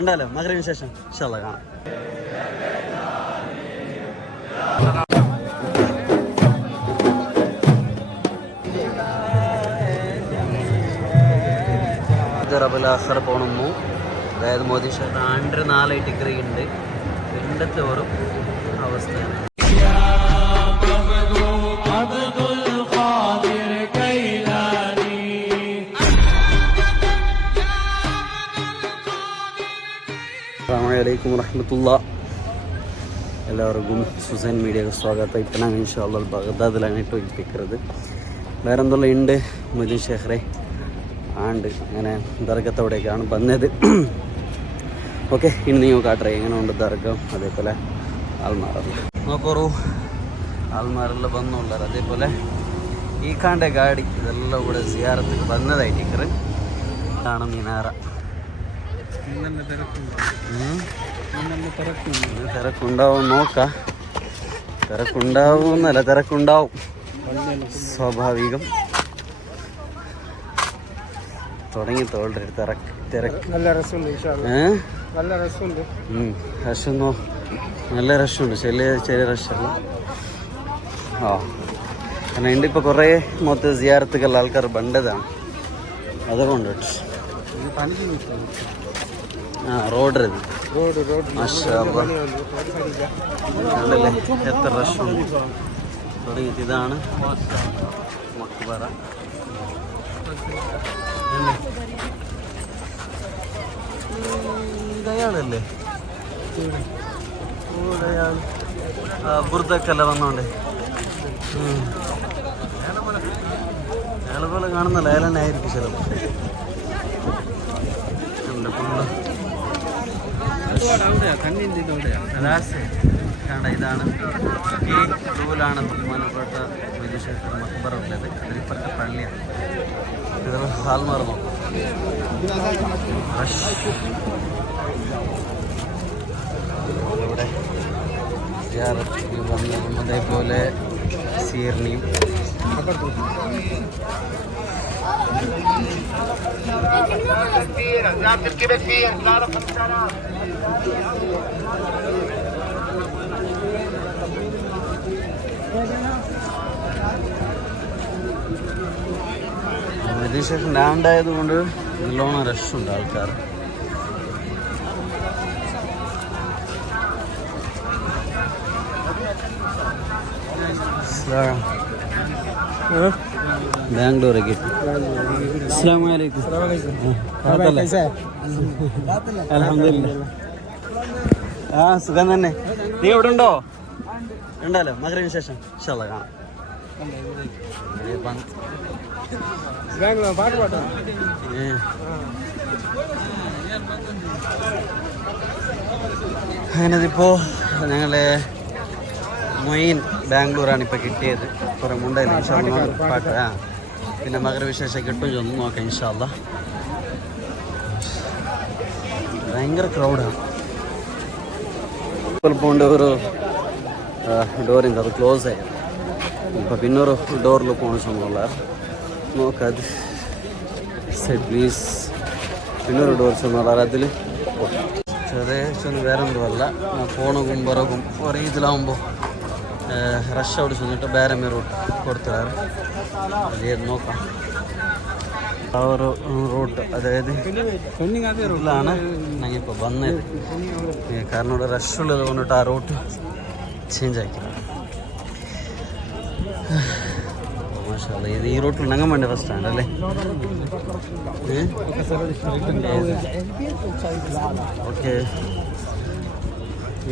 ഉണ്ടല്ലോ മകരവിന് ശേഷം. ഇൻഷാല്ലാ കാണാം. റബലാഖർ പോണമു അതായത് മോദി ഷാ ആണ്ട് നാലായി ഡിഗ്രി ഉണ്ട് രണ്ടത്തെ ഓറും അവസ്ഥയാണ്. അസ്സാമലൈക്കും വറഹമത്തുള്ള. എല്ലാവർക്കും സുസൈൻ മീഡിയക്ക് സ്വാഗതം. ഇപ്പം ഞാൻ ഇൻഷാല്ല ബഗ്ദാദിലാണ് ഇട്ട് ഒഴിപ്പിക്കുന്നത് വേറെ എന്തെല്ലാം ഉണ്ട് മുജീൻ ഷെഹ്റെ ആണ്ട് അങ്ങനെ ദർഗത്തോടെയൊക്കെയാണ് വന്നത്. ഓക്കെ ഇനി നിങ്ങൾ കാട്ടറേ എങ്ങനെ ഉണ്ട് ദർഗം? അതേപോലെ ആൽമാറല്ല. നോക്കൂ ആൽമാറല്ല വന്നുള്ള അതേപോലെ ഈ കാണ്ട ഗാഡി ഇതെല്ലാം കൂടെ സിയാറത്തിൽ വന്നതായിട്ട് ഇതാണ് മിനാറ. ഉം. നോക്ക തിരക്കുണ്ടാവും നല്ല തിരക്കുണ്ടാവും. സ്വാഭാവികം. തുടങ്ങി തോളി തിരക്ക് തിരക്ക്. നല്ല രസമുണ്ട് ഏ? നല്ല രസമുണ്ട്. ചെറിയ ചെറിയ റഷല്ല ആ. കാരണം എന്റെ ഇപ്പോൾ കുറേ മൊത്തം സിയാറത്തുകൾ ആൾക്കാർ ബണ്ടതാണ്. അതുകൊണ്ട് റോഡ്. കണ്ടില്ലേ? എത്ര റഷുണ്ട് തുടങ്ങിയിട്ട് ഇതാണ്. മക്കുപാറ ഇതയാളല്ലേ? ഇതയാൾ ബുർദക്കല്ല വന്നോണ്ട്. അയാളെ പോലെ കാണുന്നല്ല അയാൾ തന്നെ ആയിരിക്കും ചിലപ്പോൾ ഉണ്ട് ഫുള്ള് ലാസ്റ്റ് കണ്ട ഇതാണ് ഈ ടൂലാണ് ബഹുമാനപ്പെട്ട വിജയശേഖർ മക്ബറ ഉള്ളത്. ഇതിൽപ്പെട്ട പള്ളിയാണ് ഇത് ഹാൽമാർ നോക്കും ഇവിടെ സിയാറത്ത് വന്നതും അതേപോലെ സീർണിയും വിദേശം ലാൻഡ് ആയതുകൊണ്ട് നല്ലോണം റഷുണ്ട് ആൾക്കാർ ബാംഗ്ലൂരേക്ക്. അസ്സാം വലൈക്കും അലഹമില്ല ആ സുഖം തന്നെ. നീ ഇവിടെ ഉണ്ടോ? ഉണ്ടല്ലോ മകരവിന് ശേഷം. ഇഷ്ടമുള്ള കാണാം. പാട്ട് പാട്ടാ? ഏ. അങ്ങനെ ഇതിപ്പോ ഞങ്ങളെ മൊയിൻ ബാംഗ്ലൂരാണ് ഇപ്പൊ കിട്ടിയത്. കുറെ മുണ്ടായിരുന്നു പാട്ട് ആ. പിന്നെ മകരവിശേഷമൊക്കെ കിട്ടും ഒന്ന് നോക്കാം ഇൻഷാല്ല ഭയങ്കര ക്രൗഡാണ് പോകേണ്ട ഒരു ഡോറിന്റെ അത് ക്ലോസ് ആയി. ഇപ്പോൾ പിന്നൊരു ഡോറിൽ പോകണ സംഭവമില്ല നോക്കാം അത്. സൈഡ് പ്ലീസ് പിന്നൊരു ഡോർ ചെന്നാൽ അതിൽ ചെറിയ ചെന്ന് വേറെ എന്തുമല്ല ഫോണും ബറകും ഒരേ ഇതിലാവുമ്പോൾ റഷ് അവിടെ ചെന്നിട്ട് വേറെ മേരോട്ട് കൊടുത്തിടാറ്. അത് ചെയ്ത് നോക്കാം. ആ ഒരു റൂട്ട് അതായത് ഇതിലാണ് ഞങ്ങളിപ്പോൾ വന്നത്. കാരണം ഇവിടെ റഷുള്ളത് കൊണ്ടിട്ട് ആ റൂട്ട് ചേഞ്ച് ആക്കി. മാഷാല്ല ഇത് ഈ റൂട്ടിൽ ഞങ്ങൾ വേണ്ട ഫസ്റ്റ് ആണ് അല്ലേ? ഓക്കെ.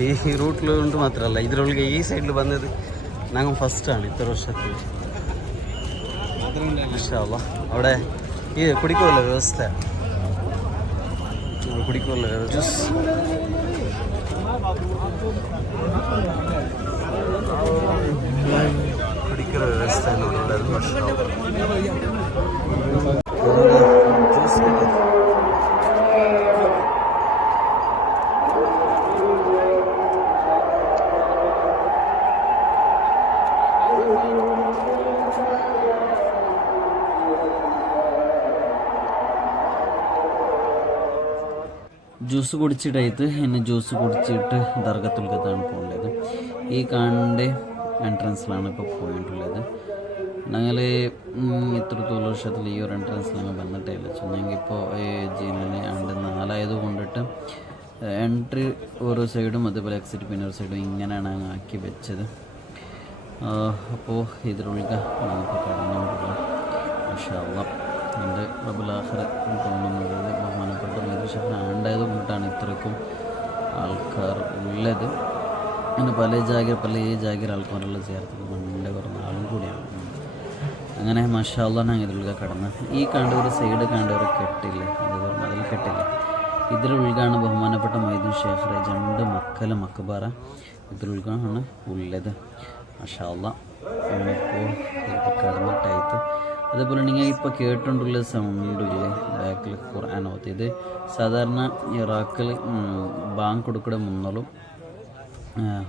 ഈ റൂട്ടിൽ കൊണ്ട് മാത്രമല്ല ഇതിലൊക്കെ ഈ സൈഡിൽ വന്നത് ഞങ്ങൾ ഫസ്റ്റാണ് ഇത്ര വർഷത്തിൽ. മാഷാല്ല അവിടെ ഈ കുടിക്കുമല്ലോ വ്യവസ്ഥ നമ്മൾ കുടിക്കുമല്ലോ ജ്യൂസ് കുടിക്കുന്ന വ്യവസ്ഥ എന്നുള്ളത് ജ്യൂസ് ജ്യൂസ് കുടിച്ചിട്ടായിട്ട് എന്നെ ജ്യൂസ് കുടിച്ചിട്ട് ദർഗത്തുൽക്കത്താണ് പോകേണ്ടത് ഈ കാണേണ്ട എൻട്രൻസിലാണ് ഇപ്പോൾ പോയിട്ടുള്ളത്. ഞങ്ങൾ ഇത്രത്തോളം വർഷത്തിൽ ഈ ഒരു എൻട്രൻസിൽ ഞങ്ങൾ വന്നിട്ടേ ഇല്ല ചെന്നെങ്കിൽ ഇപ്പോൾ ജീവനെ ആണ്ട് നാലായത് കൊണ്ടിട്ട് എൻട്രി ഓരോ സൈഡും അതുപോലെ എക്സിറ്റ് പിന്നെ ഒരു സൈഡും ഇങ്ങനെയാണ് അങ്ങ് ആക്കി വെച്ചത്. അപ്പോൾ ഇതിലുള്ള നമുക്ക് കടന്നു വിടുക മാഷാള്ള എന്റെ റബുലാഹർ തോന്നുന്നത് മീതുഷഫിന് ആണ്ടായത് കൊണ്ടാണ് ഇത്രക്കും ആൾക്കാർ ഉള്ളത്. അങ്ങനെ പല ജാഗിർ പല ജാഗിർ ആൾക്കാരുള്ള ചേർത്തത് മണ്ണിന്റെ കുറഞ്ഞ ആളും കൂടിയാണ്. അങ്ങനെ മഷാല്ല ഇതിലുള്ള കടന്ന് ഈ കണ്ട ഒരു സൈഡ് കണ്ട ഒരു കെട്ടില്ല? അത് പറഞ്ഞ അതിൽ കെട്ടില്ല? ഇതിലുൾക്കാണ് ബഹുമാനപ്പെട്ട മൈദു ഷേഖറെ രണ്ട് മക്കളെ മക്കബാറ ഇതിലുൾക്കാണ് ഉള്ളത്. മഷാല്ല ഇപ്പോൾ കടന്നിട്ടായിട്ട് അതുപോലെ നിങ്ങൾ ഇപ്പോൾ കേട്ടുകൊണ്ടുള്ള സൗണ്ടില്ലേ ബാക്കിൽ ഖുർആൻ ഇത് സാധാരണ ഇറാഖിൽ ബാങ്ക് കൊടുക്കുന്ന മുന്നോളും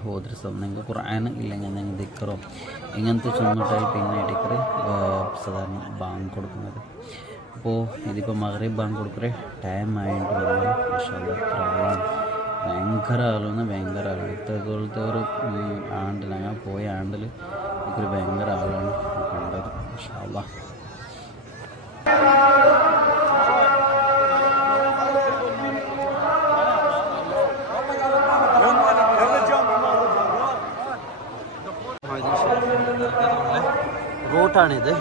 ഹോദ്ര സൗണ്ട് നിങ്ങൾക്ക് ഖുർആൻ ഇല്ലെങ്കിൽ എന്തെങ്കിലും ദിക്കറോ ഇങ്ങനത്തെ ചുമട്ടായി പിന്നെ ഇടയ്ക്കൽ സാധാരണ ബാങ്ക് കൊടുക്കുന്നത്. അപ്പോൾ ഇതിപ്പോൾ മകരീബ് ബാങ്ക് കൊടുക്കറേ ടൈം ആയിട്ട് വരണം പക്ഷേ ആളാണ് ഭയങ്കര ആളെന്ന് ഭയങ്കര ആൾ ഇത്തരത്തെ ഒരു ആണ്ടിൽ അങ്ങനെ പോയ ആണ്ടിൽ ഇതൊരു ഭയങ്കര ആളാണ് കണ്ടത് പക്ഷേ അള്ളാഹ് റൂട്ടാണിത്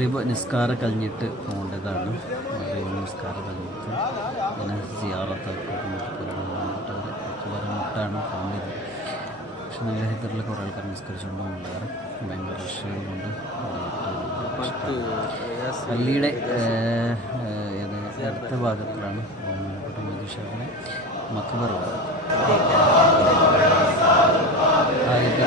മഹ്റിബ് നിസ്കാരം കഴിഞ്ഞിട്ട് പോകേണ്ടതാണ്. മഗ്രീബ് നിസ്കാരം കഴിഞ്ഞിട്ട് പിന്നെ സിയാറത്തൊക്കെ മുട്ടാണ് പോകേണ്ടത് പക്ഷെ നല്ല ഹൈദറിൽ കുറേ ആൾക്കാർ നിസ്കരിച്ചുകൊണ്ട് ഉണ്ടാകാറ് ഭയങ്കര കൊണ്ട് പള്ളിയുടെ ഏത് അടുത്ത ഭാഗത്തിലാണ് പോകുന്നത് മധുഷാഖിനെ മക്കബർ ആയിട്ട്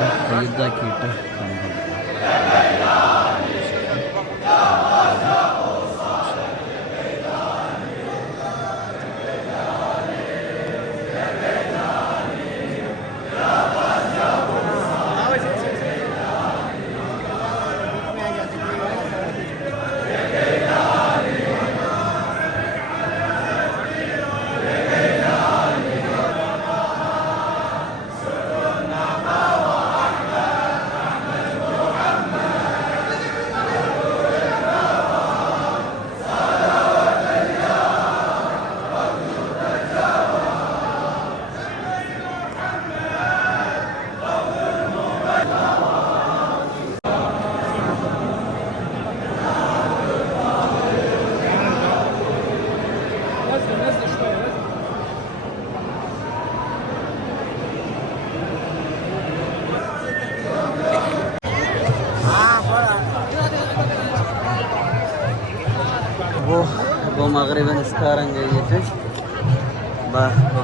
ഇപ്പോൾ മകരീബ് നിസ്കാരം കഴിഞ്ഞിട്ട്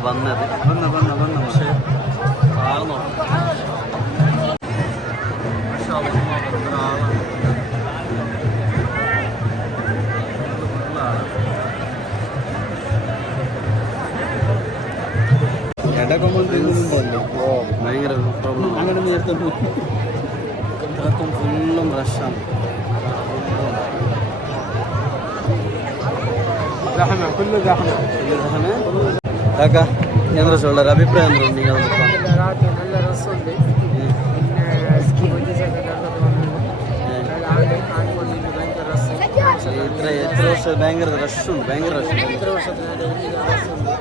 വന്നത്. വന്ന വന്ന വന്ന. പക്ഷേ ആളെന്നോ ഭയങ്കര പ്രോബ്ലം അങ്ങനെ നേരത്തെ ഇത്രക്കും ഫുള്ളും റഷാണ് വണ്ടിയൊക്കെ കണ്ടത് ആണ്ട് ആണ്ട് കൊണ്ടിട്ട് ഭയങ്കര രസം ഇത്ര എത്ര വർഷം ഭയങ്കര റഷുണ്ട് ഭയങ്കര റഷുണ്ട് എത്ര വർഷത്തിനായിട്ട് വലിയ രസമുണ്ട്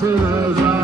Senhor.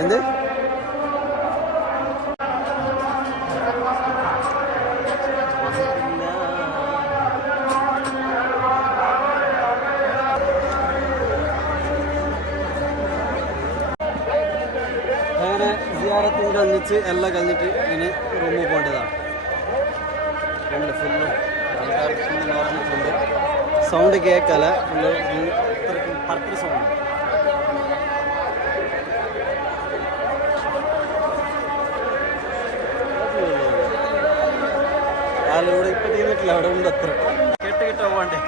എന്ത്? അങ്ങനെ സിയാറത്തും കഴിഞ്ഞിച്ച് എല്ലാം കഴിഞ്ഞിട്ട് ഇനി റൂമിൽ പോകേണ്ടതാണ്. ഫുള്ള് ഫുള്ള് സൗണ്ട് കേൾക്കല. ഫുള്ള് ആളിവിടെ ഇപ്പൊ തീർന്നിട്ടില്ല അവിടെ ഉണ്ട് അത്ര കേട്ട് കേട്ടോ പോകണ്ടേ